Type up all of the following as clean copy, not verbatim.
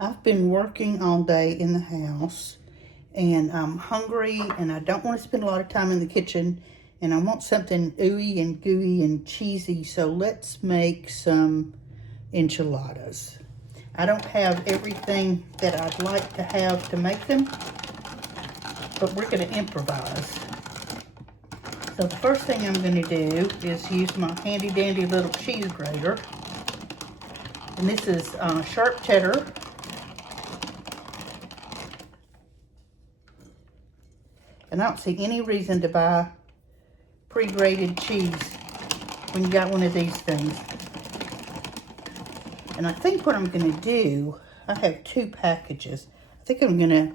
I've been working all day in the house and I'm hungry and I don't want to spend a lot of time in the kitchen and I want something ooey and gooey and cheesy, so let's make some enchiladas. I don't have everything that I'd like to have to make them, but we're going to improvise. So the first thing I'm going to do is use my handy dandy little cheese grater. And this is sharp cheddar. And I don't see any reason to buy pre-grated cheese when you got one of these things. And I think what I'm going to do, I have 2 packages. I think I'm going to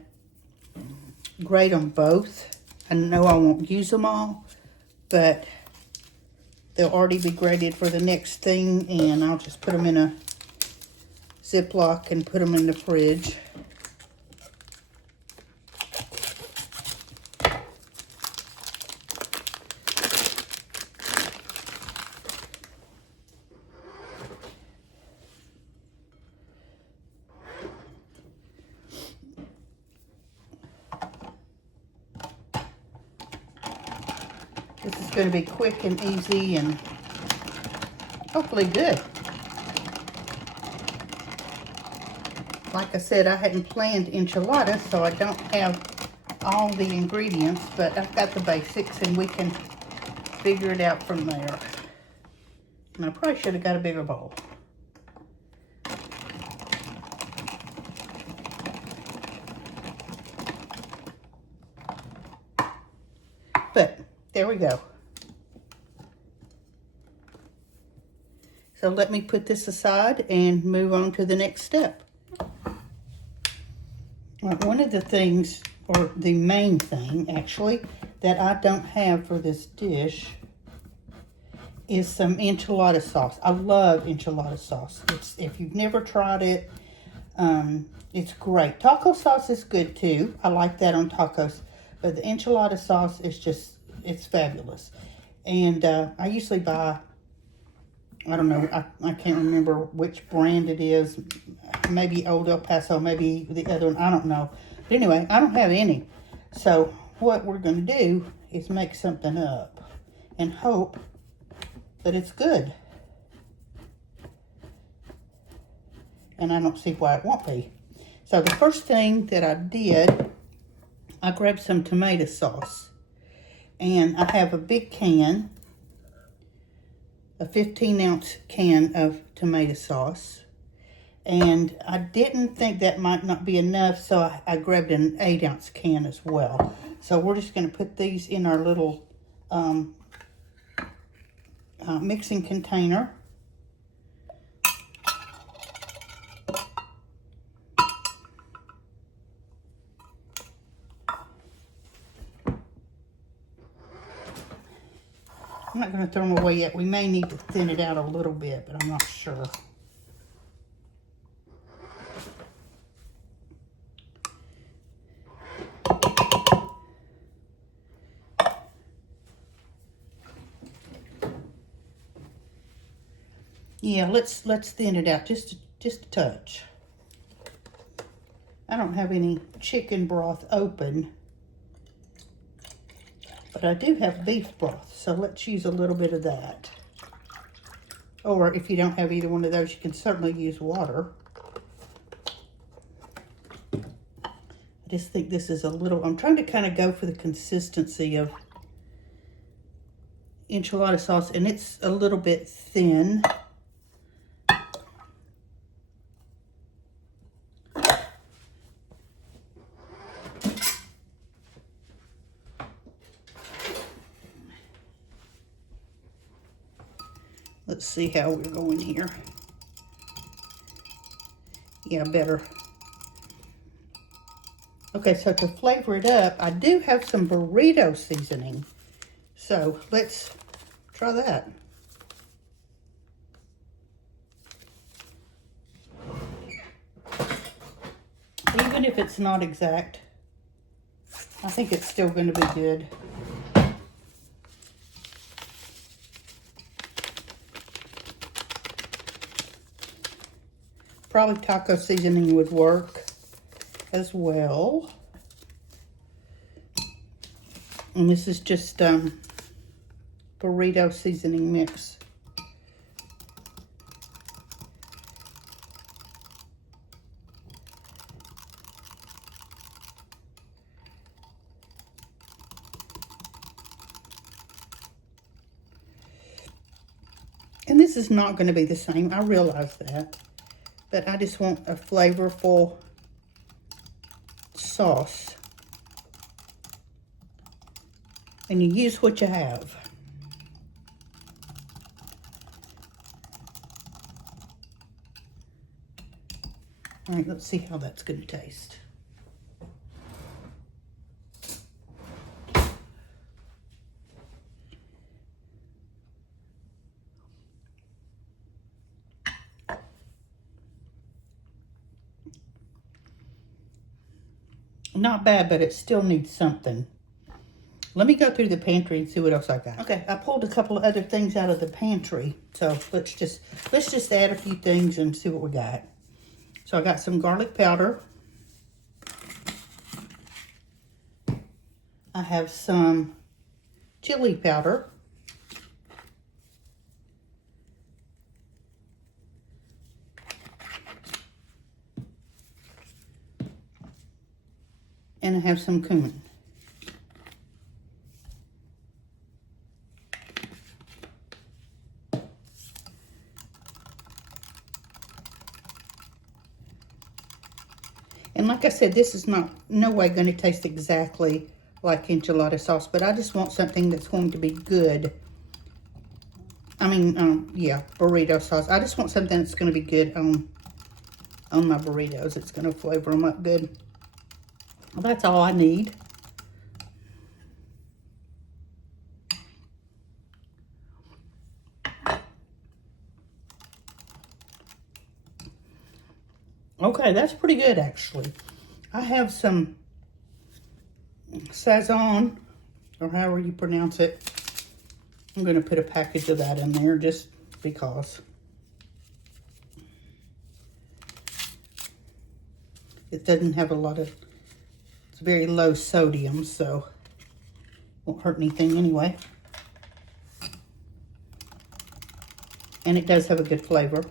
grate them both. I know I won't use them all, but they'll already be grated for the next thing, and I'll just put them in a Ziploc and put them in the fridge. This is going to be quick and easy and hopefully good. Like I said, I hadn't planned enchiladas, so I don't have all the ingredients, but I've got the basics and we can figure it out from there. And I probably should have got a bigger bowl. But there we go. So let me put this aside and move on to the next step. One of the things, or the main thing actually, that I don't have for this dish is some enchilada sauce. I love enchilada sauce. If you've never tried it, it's great. Taco sauce is good too. I like that on tacos. But the enchilada sauce is just, it's fabulous. And I usually buy, I don't know, I can't remember which brand it is. Maybe Old El Paso, maybe the other one, I don't know. But anyway, I don't have any. So what we're going to do is make something up and hope that it's good. And I don't see why it won't be. So the first thing that I did, I grabbed some tomato sauce. And I have a big can, a 15-ounce can of tomato sauce. And I didn't think that might not be enough, so I grabbed an 8-ounce can as well. So we're just going to put these in our little mixing container. I'm not going to throw them away yet. We may need to thin it out a little bit, but I'm not sure. Yeah, let's thin it out just a touch. I don't have any chicken broth open, but I do have beef broth, so let's use a little bit of that. Or if you don't have either one of those, you can certainly use water. I just think this is a little, I'm trying to kind of go for the consistency of enchilada sauce, and it's a little bit thin. Let's see how we're going here. Yeah, better. Okay, so to flavor it up, I do have some burrito seasoning. So let's try that. Even if it's not exact, I think it's still going to be good. Probably taco seasoning would work as well. And this is just burrito seasoning mix. And this is not going to be the same. I realize that. But I just want a flavorful sauce. And you use what you have. All right, let's see how that's going to taste. Not bad, but it still needs something. Let me go through the pantry and see what else I got. Okay, I pulled a couple of other things out of the pantry. So let's just add a few things and see what we got. So I got some garlic powder. I have some chili powder. And I have some cumin. And like I said, this is no way going to taste exactly like enchilada sauce, but I just want something that's going to be good. I mean, yeah, burrito sauce. I just want something that's going to be good on my burritos. It's going to flavor them up good. Well, that's all I need. Okay, that's pretty good, actually. I have some Sazon, or however you pronounce it. I'm going to put a package of that in there just because. It doesn't have a lot of, it's very low sodium, so won't hurt anything anyway. And it does have a good flavor.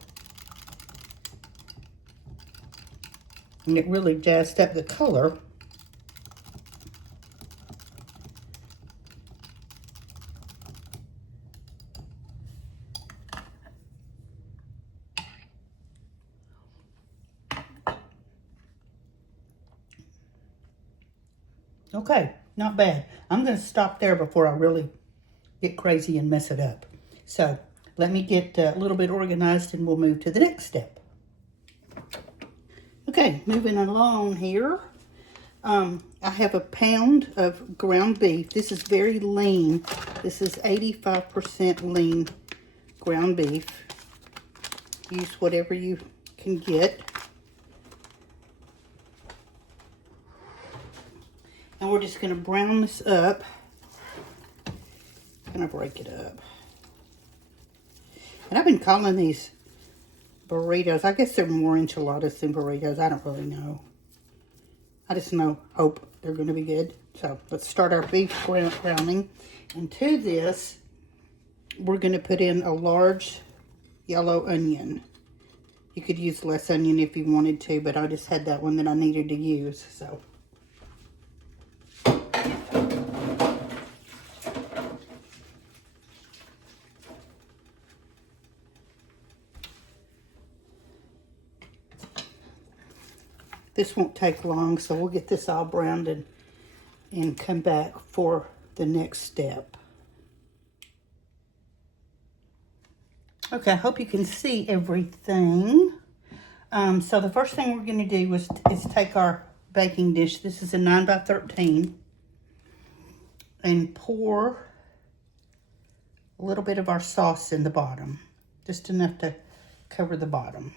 And it really jazzed up the color. Okay, not bad. I'm going to stop there before I really get crazy and mess it up. So let me get a little bit organized and we'll move to the next step. Okay, moving along here. I have a pound of ground beef. This is very lean. This is 85% lean ground beef. Use whatever you can get. And we're just going to brown this up. I'm going to break it up. And I've been calling these burritos. I guess they're more enchiladas than burritos. I don't really know. I just hope they're going to be good. So let's start our beef browning. And to this, we're going to put in a large yellow onion. You could use less onion if you wanted to, but I just had that one that I needed to use. So. This won't take long, so we'll get this all browned and come back for the next step. Okay, I hope you can see everything. So the first thing we're going to do is take our baking dish. This is a 9 by 13. And pour a little bit of our sauce in the bottom. Just enough to cover the bottom.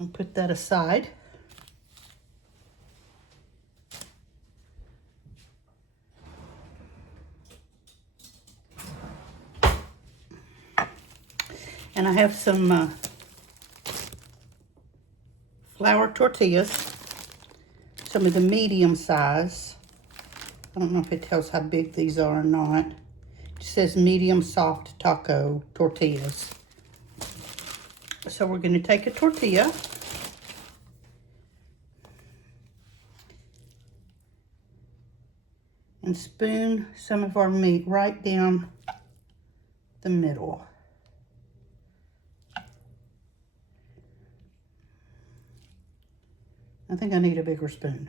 And put that aside. And I have some flour tortillas, some of the medium size. I don't know if it tells how big these are or not. It says medium soft taco tortillas. So we're going to take a tortilla. And spoon some of our meat right down the middle. I think I need a bigger spoon.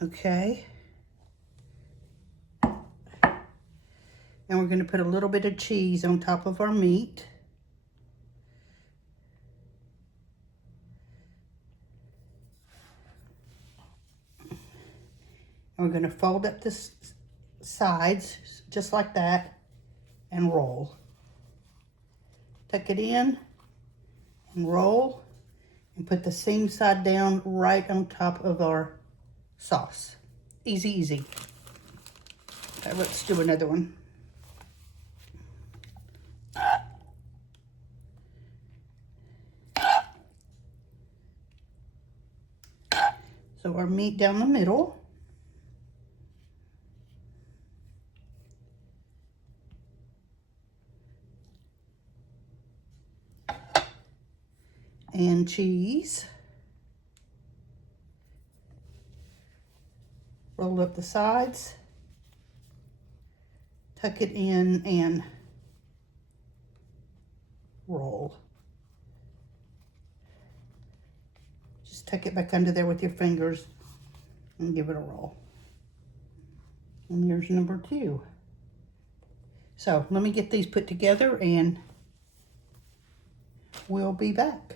Okay. And we're going to put a little bit of cheese on top of our meat. And we're going to fold up the sides just like that and roll. Tuck it in and roll and put the seam side down right on top of our sauce. Easy, easy. Okay, let's do another one. So our meat down the middle. And cheese. Roll up the sides. Tuck it in and roll. Just tuck it back under there with your fingers and give it a roll. And here's number 2. So let me get these put together and we'll be back.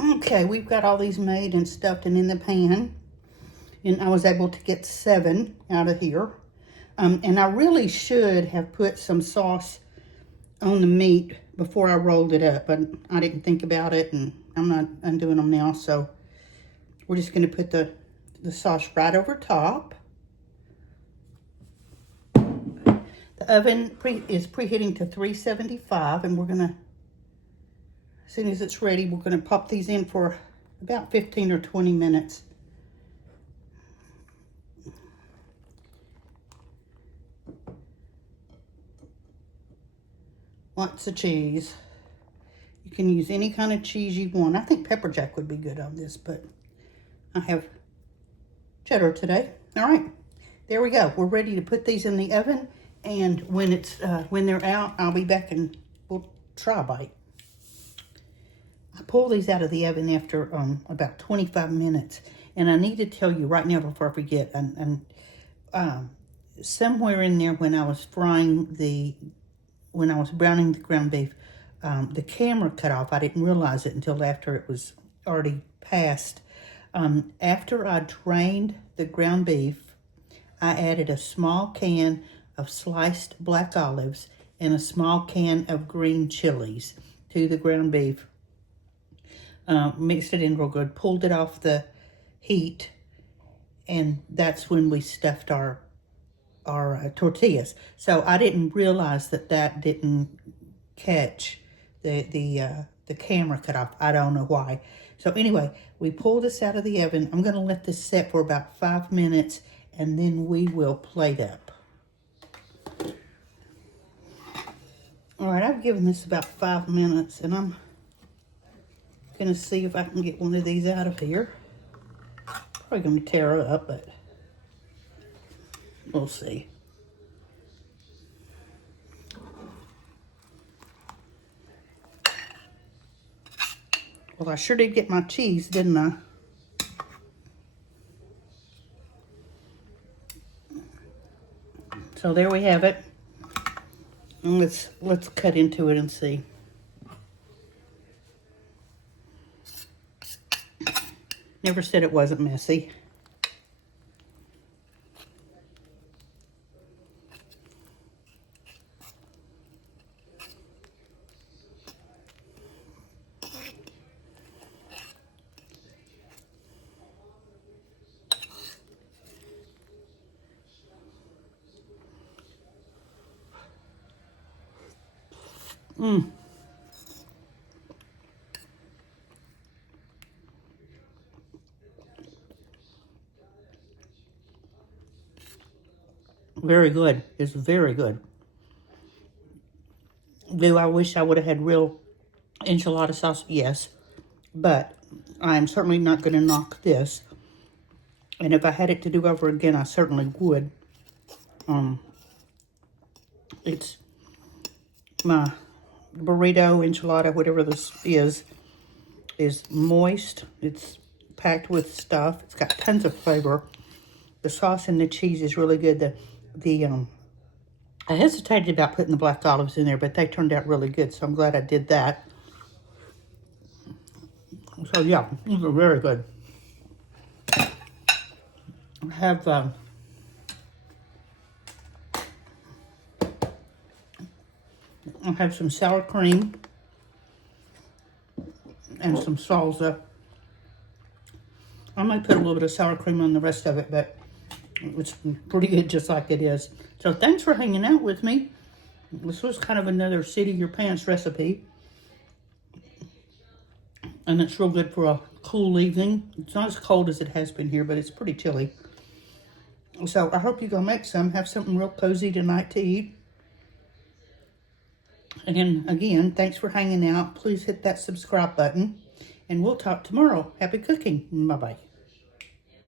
Okay, we've got all these made and stuffed and in the pan. And I was able to get 7 out of here. And I really should have put some sauce on the meat before I rolled it up, but I didn't think about it, and I'm not undoing them now. So we're just going to put the sauce right over top. The oven is preheating to 375, and we're going to, as soon as it's ready, we're going to pop these in for about 15 or 20 minutes. Lots of cheese. You can use any kind of cheese you want. I think pepper jack would be good on this, but I have cheddar today. All right, there we go. We're ready to put these in the oven, and when they're out, I'll be back and we'll try a bite. I pull these out of the oven after about 25 minutes, and I need to tell you right now before I forget. And somewhere in there when I was browning the ground beef, the camera cut off. I didn't realize it until after it was already passed. After I drained the ground beef, I added a small can of sliced black olives and a small can of green chilies to the ground beef. Mixed it in real good, pulled it off the heat, and that's when we stuffed our tortillas. So I didn't realize that didn't catch the camera cut off. I don't know why. So anyway, we pull this out of the oven. I'm going to let this set for about 5 minutes, and then we will plate up. All right, I've given this about 5 minutes, and I'm going to see if I can get one of these out of here. Probably going to tear it up, but we'll see. Well, I sure did get my cheese, didn't I? So there we have it. And let's cut into it and see. Never said it wasn't messy. Very good. It's very good. Do I wish I would have had real enchilada sauce? Yes. But I'm certainly not going to knock this. And if I had it to do over again, I certainly would. It's my burrito, enchilada, whatever this is moist. It's packed with stuff. It's got tons of flavor. The sauce and the cheese is really good. I hesitated about putting the black olives in there, but they turned out really good, so I'm glad I did that. So yeah, these are very good. I have some sour cream and some salsa. I might put a little bit of sour cream on the rest of it, but it's pretty good just like it is. So thanks for hanging out with me. This was kind of another Sit in Your Pants recipe. And it's real good for a cool evening. It's not as cold as it has been here, but it's pretty chilly. So I hope you go make some. Have something real cozy tonight to eat. And again, thanks for hanging out. Please hit that subscribe button. And we'll talk tomorrow. Happy cooking. Bye-bye.